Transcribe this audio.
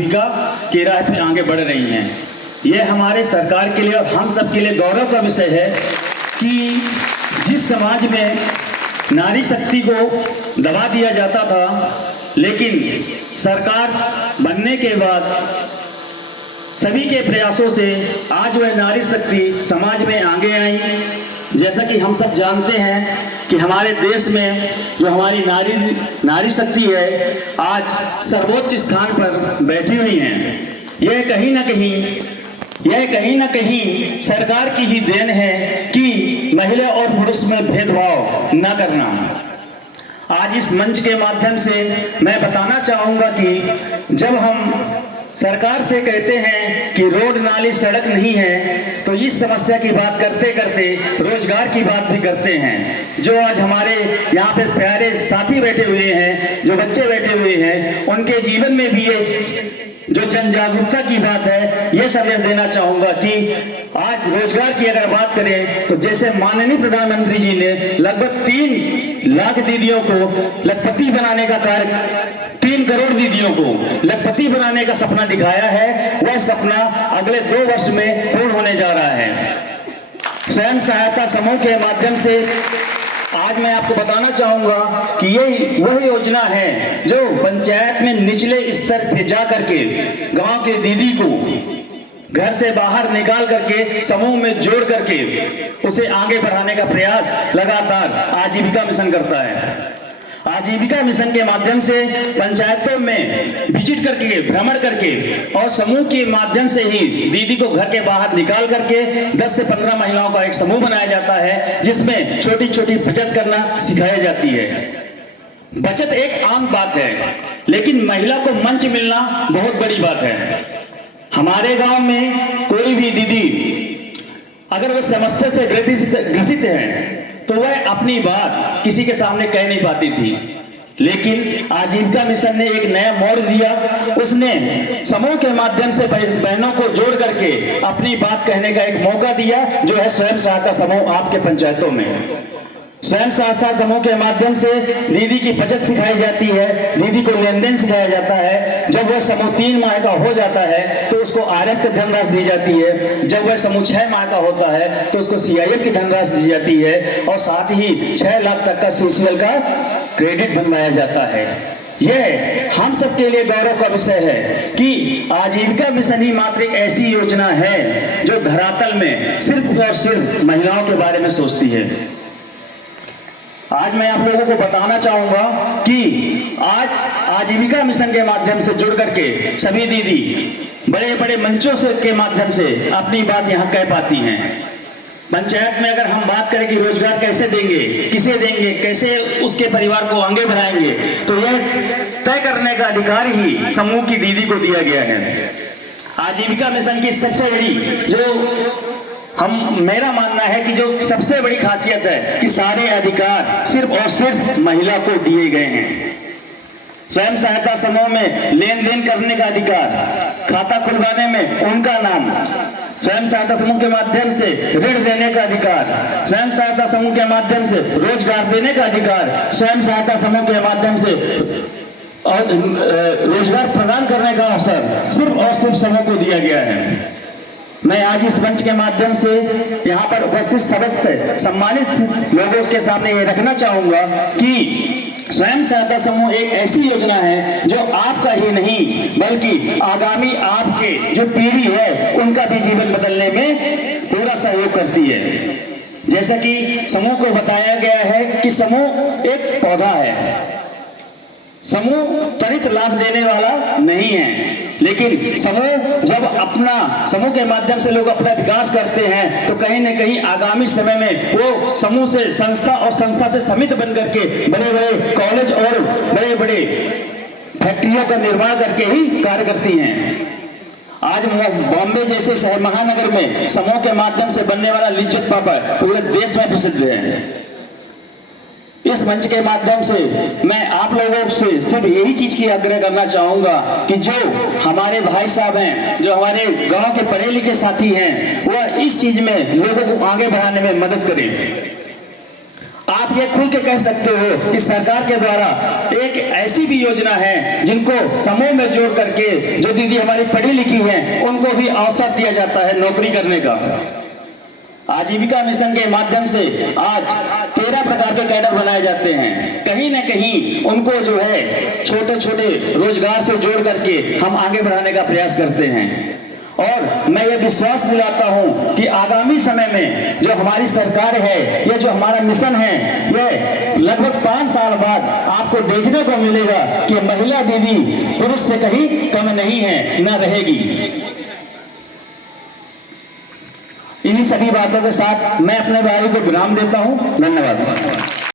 आजीविका की राह पे आगे बढ़ रही हैं। ये हमारे सरकार के लिए और हम सब के लिए गौरव का विषय है कि जिस समाज में नारी शक्ति को दबा दिया जाता था, लेकिन सरकार बनने के बाद सभी के प्रयासों से आज वह नारी शक्ति समाज में आगे आई। जैसा कि हम सब जानते हैं कि हमारे देश में जो हमारी नारी शक्ति है आज सर्वोच्च स्थान पर बैठी हुई हैं। यह कहीं ना कहीं सरकार की ही देन है कि महिला और पुरुष में भेदभाव न करना। आज इस मंच के माध्यम से मैं बताना चाहूँगा कि जब हम सरकार से कहते हैं कि रोड नाली सड़क नहीं है, तो इस समस्या की बात करते करते रोजगार की बात भी करते हैं। जो आज हमारे यहाँ पे प्यारे साथी बैठे हुए हैं, जो बच्चे बैठे हुए हैं, उनके जीवन में भी ये जो जन जागरूकता की बात है, ये संदेश देना चाहूँगा कि आज रोजगार की अगर बात करें तो जैसे माननीय प्रधानमंत्री जी ने लगभग 3 लाख दीदियों को लखपति बनाने का कार्य, 3 करोड़ दीदियों को लखपति बनाने का सपना दिखाया है, वह सपना अगले 2 वर्ष में पूर्ण होने जा रहा है। स्वयं सहायता समूह के माध्यम से आज मैं आपको बताना चाहूंगा कि ये वह योजना है जो पंचायत में निचले स्तर पे जा करके गांव के दीदी को घर से बाहर निकाल करके समूह में जोड़ करके उसे आगे बढ़ाने का प्रयास लगातार आजीविका मिशन करता है। आजीविका मिशन के माध्यम से पंचायतों में विजिट करके, भ्रमण करके और समूह के माध्यम से ही दीदी को घर के बाहर निकाल करके 10 से 15 महिलाओं का एक समूह बनाया जाता है, जिसमें छोटी छोटी बचत करना सिखाई जाती है। बचत एक आम बात है, लेकिन महिला को मंच मिलना बहुत बड़ी बात है। हमारे गांव में कोई भी दीदी अगर वो समस्या से ग्रसित है तो वह अपनी बात किसी के सामने कह नहीं पाती थी, लेकिन आजीविका मिशन ने एक नया मोड़ दिया। उसने समूह के माध्यम से बहनों को जोड़ करके अपनी बात कहने का एक मौका दिया, जो है स्वयं सहायता समूह आपके पंचायतों में। स्वयं सहायता समूह के माध्यम से दीदी की बचत सिखाई जाती है, दीदी को लेन देन सिखाया जाता है। जब वह समूह 3 माह का हो जाता है तो उसको आरएफ की धनराशि दी जाती है। जब वह समूह 6 माह का होता है तो उसको सीआईएफ की धनराशि दी जाती है, और साथ ही 6 लाख तक का सीसीएल का क्रेडिट बनवाया जाता है। यह हम सबके लिए गौरव का विषय है कि आजीविका मिशन ही मात्र एक ऐसी योजना है जो धरातल में सिर्फ और सिर्फ महिलाओं के बारे में सोचती है। आज मैं आप लोगों को बताना चाहूंगा कि आज आजीविका मिशन के माध्यम से जुड़ करके सभी दीदी बड़े बड़े मंचों से के माध्यम से अपनी बात यहाँ कह पाती हैं। पंचायत में अगर हम बात करें कि रोजगार कैसे देंगे, किसे देंगे, कैसे उसके परिवार को आगे बढ़ाएंगे, तो यह तय करने का अधिकार ही समूह की दीदी को दिया गया है। आजीविका मिशन की सबसे बड़ी मेरा मानना है कि जो सबसे बड़ी खासियत है कि सारे अधिकार सिर्फ और सिर्फ महिला को दिए गए हैं। स्वयं सहायता समूह में लेन देन करने का अधिकार, खाता खुलवाने में उनका नाम, स्वयं सहायता समूह के माध्यम से ऋण देने का अधिकार, स्वयं सहायता समूह के माध्यम से रोजगार देने का अधिकार, स्वयं सहायता समूह के माध्यम से और रोजगार प्रदान करने का अवसर सिर्फ और सिर्फ समूह को दिया गया है। मैं आज इस मंच के माध्यम से यहाँ पर उपस्थित समस्त सम्मानित लोगों के सामने ये रखना चाहूंगा कि स्वयं सहायता समूह एक ऐसी योजना है जो आपका ही नहीं बल्कि आगामी आपके जो पीढ़ी है उनका भी जीवन बदलने में पूरा सहयोग करती है। जैसा कि समूह को बताया गया है कि समूह एक पौधा है, समूह त्वरित लाभ देने वाला नहीं है, लेकिन समूह के माध्यम से लोग अपना विकास करते हैं तो कहीं न कहीं आगामी समय में वो समूह से संस्था और संस्था से समिति बन करके बड़े बड़े कॉलेज और बड़े बड़े फैक्ट्रियों का निर्माण करके ही कार्य करती हैं। आज बॉम्बे जैसे शहर महानगर में समूह के माध्यम से बनने वाला लिज्जत पापड़ पूरे देश में प्रसिद्ध है। इस मंच के माध्यम से मैं आप लोगों से सिर्फ यही चीज की आग्रह करना चाहूंगा कि जो हमारे भाई साहब हैं, जो हमारे गांव के पढ़े लिखे साथी हैं, वह इस चीज में लोगों को आगे बढ़ाने में मदद करें। आप ये खुल के कह सकते हो कि सरकार के द्वारा एक ऐसी भी योजना है जिनको समूह में जोड़ करके जो दीदी हमारी पढ़ी लिखी हैं उनको भी अवसर दिया जाता है नौकरी करने का। आजीविका मिशन के माध्यम से आज 13 प्रकार के कैडर बनाए जाते हैं। कहीं ना कहीं उनको जो है छोटे छोटे रोजगार से जोड़ करके हम आगे बढ़ाने का प्रयास करते हैं। और मैं ये विश्वास दिलाता हूं कि आगामी समय में जो हमारी सरकार है, ये जो हमारा मिशन है, ये लगभग 5 साल बाद आपको देखने को मिलेगा कि महिला दीदी पुरुष से कहीं कम नहीं है, न रहेगी। इन्हीं सभी बातों के साथ मैं अपने भाई को विराम देता हूं। धन्यवाद।